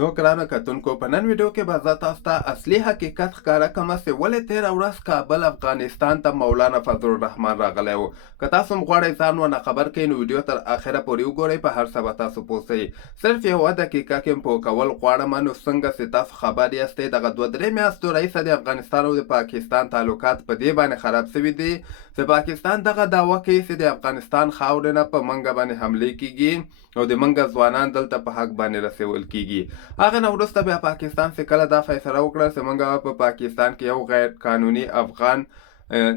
نو ګرانو کتونکو په نن ویډیو کې به زه تاسو ته اصلي حقیقت ښکاره کومه چې ولې تېره ورځ کابل افغانستان ته مولانا فضل الرحمن راغلی و. که تاسو هم غواړئ ځان ونه خبر کړئ نو ویډیو تر اخره پورې وګورئ، په هر څه به تاسو پوه سئ. صرف یوه دقیقه کې پوه کول غواړم نو څنګه چې تاسو خبر یاستئ دغه 2-3 میاشتو راهیسه د افغانستان او د پاکستان تعلقات په دې باندې خراب شوي دي چې پاکستان دغه دعوه کوي چې د افغانستان خاورې نه په منګه باندې حملې کیږي او د منګه ځوانان دلته په حق باندې رسول کیږي. هغه نه وروسته بیا پاکستان چې کله دا فیصله وکړه چې موږ په پاکستان کې یو غیر قانوني افغان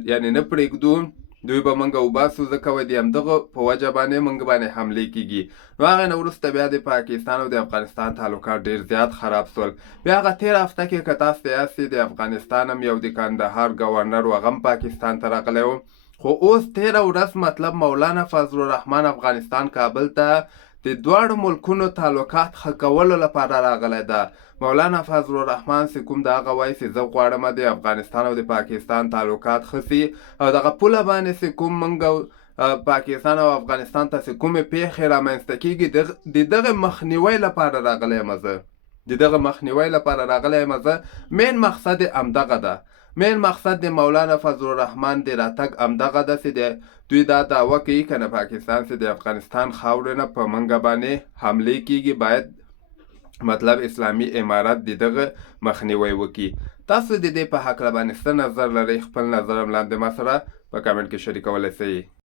یعنی نه پرېږدو، دوی به موږ وباسو ځکه وایي د همدغه په وجه باندې موږ باندې حملې کیږي. نو هغې نه وروسته بیا د پاکستان او د افغانستان تعلقات ډېر زیات خراب شول. بیا هغه تېره هفته کې که تاسو ته یاد سي د افغانستان هم یو د کندهار ګورنر و، هغه هم پاکستان ته راغلی و. خو اوس تېره ورځ مطلب مولانا فضل الرحمن افغانستان کابل ته د دواړو ملکونو تعلقات ښه کولو لپاره راغلی ده. مولانا فضل الرحمن چې کوم د هغه وایي چې زه غواړم د افغانستان او د پاکستان تعلقات ښه سي او دغه پوله باندې چې کوم موږ پاکستان او افغانستان ته چې کومې پیښې رامنځته کیږي د دغه مخنیوي لپاره راغلی یم زه. د دغه مخنیوي لپاره راغلی یم زه. مین مقصد یې همدغه ده. مین مقصد د مولانا فضل الرحمن د راتګ همدغه ده چې د دوی دا دعوه کوي که نه پاکستان چې د افغانستان خاورې نه په منګه باندې حملې کیږي باید مطلب اسلامي امارت د دغه مخنیوی وکړي. تاسو د دې په هکله باندې څه نظر لرئ؟ خپل نظر هم لاندې ما سره په کمنټ کې شریکولی شئ.